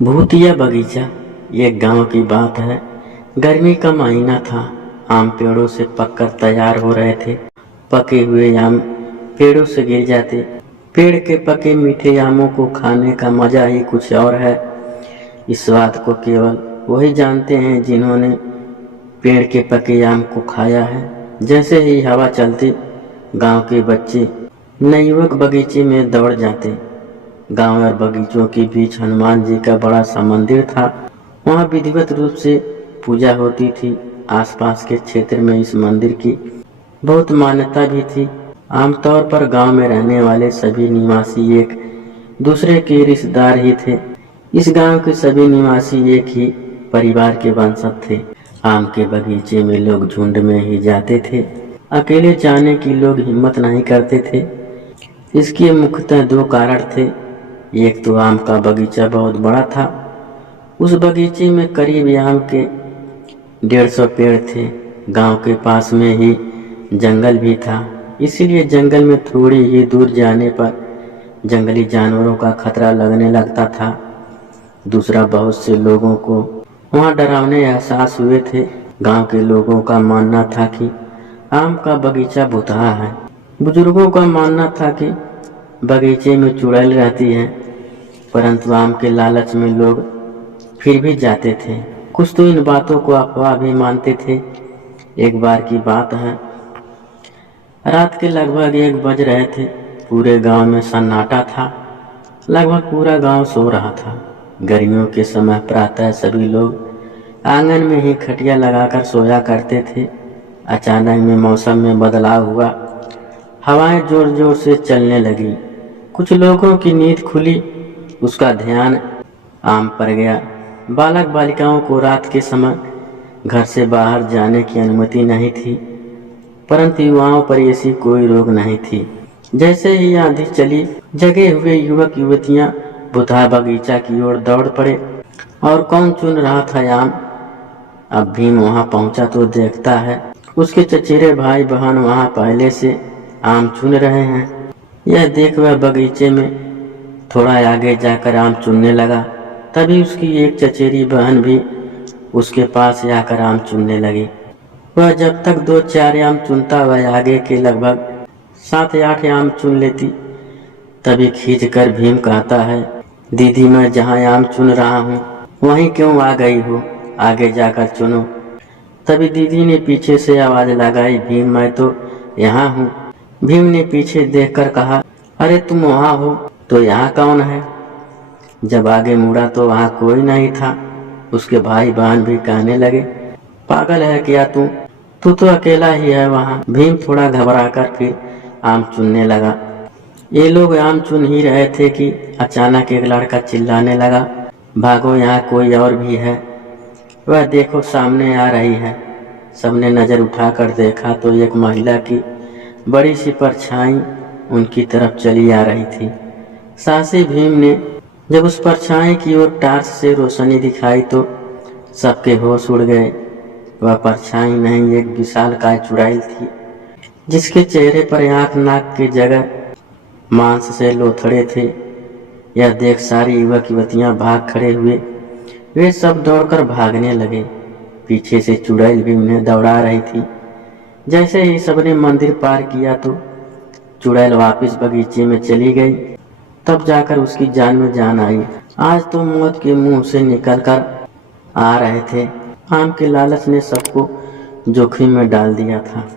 भूतिया बगीचा। एक गांव की बात है। गर्मी का महीना था। आम पेड़ों से पककर तैयार हो रहे थे। पके हुए आम पेड़ों से गिर जाते। पेड़ के पके मीठे आमों को खाने का मजा ही कुछ और है। इस स्वाद को केवल वही जानते हैं जिन्होंने पेड़ के पके आम को खाया है। जैसे ही हवा चलती, गांव के बच्चे नवयुवक बगीचे में दौड़ जाते। गांव और बगीचों के बीच हनुमान जी का बड़ा सा मंदिर था। वहां विधिवत रूप से पूजा होती थी। आसपास के क्षेत्र में इस मंदिर की बहुत मान्यता भी थी। आमतौर पर गांव में रहने वाले सभी निवासी एक दूसरे के रिश्तेदार ही थे। इस गांव के सभी निवासी एक ही परिवार के वंशज थे। आम के बगीचे में लोग झुंड में ही जाते थे। अकेले जाने की लोग हिम्मत नहीं करते थे। इसके मुख्यतः दो कारण थे। एक तो आम का बगीचा बहुत बड़ा था। उस बगीचे में करीब आम के 150 पेड़ थे। गांव के पास में ही जंगल भी था, इसीलिए जंगल में थोड़ी ही दूर जाने पर जंगली जानवरों का खतरा लगने लगता था। दूसरा, बहुत से लोगों को वहां डरावने एहसास हुए थे। गांव के लोगों का मानना था कि आम का बगीचा भुतहा है। बुजुर्गों का मानना था कि बगीचे में चुड़ैल रहती है, परंतु आम के लालच में लोग फिर भी जाते थे। कुछ तो इन बातों को अफवाह भी मानते थे। एक बार की बात है, रात के लगभग 1 बज रहे थे। पूरे गांव में सन्नाटा था। लगभग पूरा गांव सो रहा था। गर्मियों के समय प्रातः सभी लोग आंगन में ही खटिया लगाकर सोया करते थे। अचानक में मौसम में बदलाव हुआ। हवाएं जोर जोर से चलने लगी। कुछ लोगों की नींद खुली। उसका ध्यान आम पर गया। बालक बालिकाओं को रात के समय घर से बाहर जाने की अनुमति नहीं थी, परंतु युवाओं पर ऐसी कोई रोक नहीं थी। जैसे ही आंधी चली, जगे हुए युवक युवतियां भुतहा बगीचा की ओर दौड़ पड़े। और कौन चुन रहा था आम? अब भीम वहां पहुंचा तो देखता है उसके चचेरे भाई बहन वहां पहले से आम चुन रहे हैं। यह देख वह बगीचे में थोड़ा आगे जाकर आम चुनने लगा। तभी उसकी एक चचेरी बहन भी उसके पास आकर आम चुनने लगी। वह जब तक 2-4 आम चुनता, वह आगे के लगभग 7-8 आम चुन लेती। तभी खींच कर भीम कहता है, दीदी मैं जहाँ आम चुन रहा हूँ वहीं क्यों आ गई हो? आगे जाकर चुनो। तभी दीदी ने पीछे से आवाज लगाई, भीम मैं तो यहाँ हूँ। भीम ने पीछे देखकर कहा, अरे तुम वहाँ हो तो यहाँ कौन है? जब आगे मुड़ा तो वहाँ कोई नहीं था। उसके भाई बहन भी कहने लगे, पागल है क्या तू तो अकेला ही है वहाँ। भीम थोड़ा घबराकर फिर आम चुनने लगा। ये लोग आम चुन ही रहे थे कि अचानक एक लड़का चिल्लाने लगा, भागो यहाँ कोई और भी है। वह देखो सामने आ रही है। सबने नजर उठाकर देखा तो एक महिला की बड़ी सी परछाई उनकी तरफ चली आ रही थी। साहसी भीम ने जब उस परछाई की ओर टार्च से रोशनी दिखाई तो सबके होश उड़ गए। वह परछाई नहीं, एक विशालकाय चुड़ैल थी, जिसके चेहरे पर आंख नाक की जगह मांस से लोथड़े थे। यह देख सारी युवक युवतियां भाग खड़े हुए। वे सब दौड़कर भागने लगे। पीछे से चुड़ैल भी उन्हें दौड़ा रही थी। जैसे ही सबने मंदिर पार किया तो चुड़ैल वापस बगीचे में चली गई। तब जाकर उसकी जान में जान आई। आज तो मौत के मुंह से निकलकर आ रहे थे। आम के लालच ने सबको जोखिम में डाल दिया था।